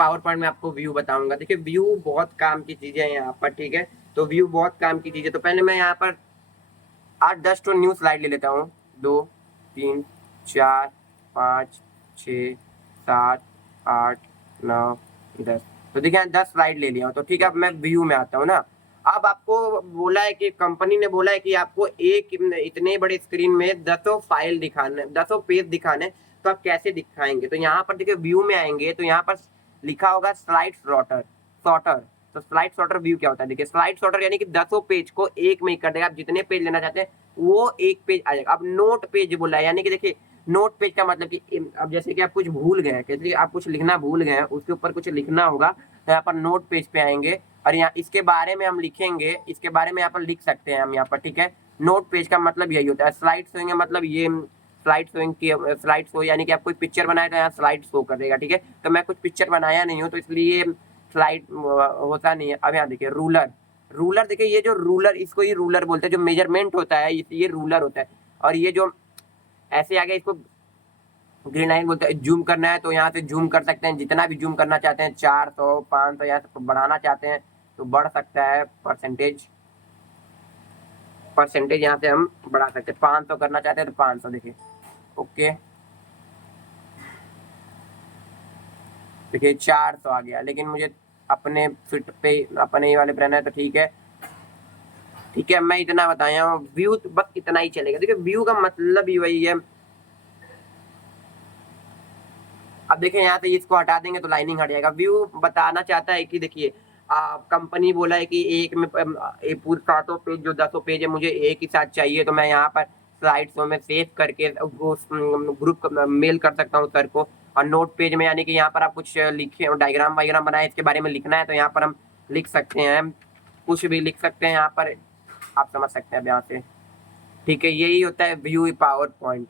Power point में आपको view बताऊंगा। देखिए व्यू बहुत काम की चीजें हैं यहाँ पर, ठीक है। तो व्यू बहुत काम की चीजें, तो पहले मैं यहाँ पर 8-10 तो न्यू स्लाइड ले लेता हूँ। 2 3 4 5 6 7 8 9 10। तो देखिए 10 स्लाइड ले लिया हूँ। तो ठीक है, अब मैं व्यू में आता हूँ ना। अब आपको बोला है कि कंपनी ने बोला है कि आपको एक इतने बड़े स्क्रीन में 10 फाइल दिखाने, 10 पेज दिखाने, तो आप कैसे दिखाएंगे। तो यहाँ पर देखिए व्यू में आएंगे तो यहाँ पर लिखा होगा स्लाइड सॉर्टर। तो स्लाइड सॉर्टर व्यू क्या होता है, देखिए स्लाइड सॉर्टर यानी कि 10 पेज को एक में ही कर देगा। आप जितने पेज लेना चाहते हैं वो एक पेज आ जाएगा। अब नोट पेज बोला है, यानी कि देखिए नोट पेज का मतलब कि अब जैसे कि आप कुछ भूल गए हैं, कहते आप कुछ लिखना भूल गए हैं, उसके ऊपर कुछ लिखना होगा, तो यहाँ पर नोट पेज पे आएंगे और यहाँ इसके बारे में हम लिखेंगे, इसके बारे में यहाँ पर लिख सकते हैं हम यहाँ पर, ठीक है। नोट पेज का मतलब यही होता है। स्लाइड शोइंग मतलब ये स्लाइड शोइंग की स्लाइड शो यानी कि आप कोई पिक्चर बनाए तो यहाँ स्लाइड शो कर देगा, ठीक है। तो मैं कुछ पिक्चर बनाया नहीं हूँ तो इसलिए स्लाइड होता नहीं है। अब यहाँ देखिए रूलर देखिए, ये जो रूलर, इसको ही रूलर बोलते हैं। जो मेजरमेंट होता है ये रूलर होता है। और ये जो ऐसे आगे इसको ग्रीन लाइन बोलते हैं। जूम करना है तो यहाँ से जूम कर सकते हैं, जितना भी जूम करना चाहते हैं, 400 500 यहाँ से बढ़ाना चाहते हैं तो बढ़ सकता है। परसेंटेज यहाँ से हम बढ़ा सकते हैं। 500 करना चाहते हैं तो 500, देखिए ओके। देखिए 400 आ गया, लेकिन मुझे अपने फिट पे अपने ही वाले पे रहना है तो ठीक है। ठीक है, मैं इतना बताया हूँ। व्यू तो बस इतना ही चलेगा। देखिए व्यू का मतलब ही वही है। अब देखिए यहाँ से इसको हटा देंगे तो लाइनिंग हट जाएगा। व्यू बताना चाहता है कि देखिए कंपनी बोला है कि एक में पूरे 7 पेज जो 10 पेज है मुझे एक ही साथ चाहिए, तो मैं यहाँ पर स्लाइड शो में सेव करके ग्रुप मेल कर सकता हूँ सर को। और नोट पेज में यानी कि यहाँ पर आप कुछ लिखे, डायग्राम वायग्राम बनाए, इसके बारे में लिखना है तो यहाँ पर हम लिख सकते हैं, कुछ भी लिख सकते हैं यहाँ पर। आप समझ सकते हैं अब यहाँ से, ठीक है। यही होता है व्यू पावर पॉइंट।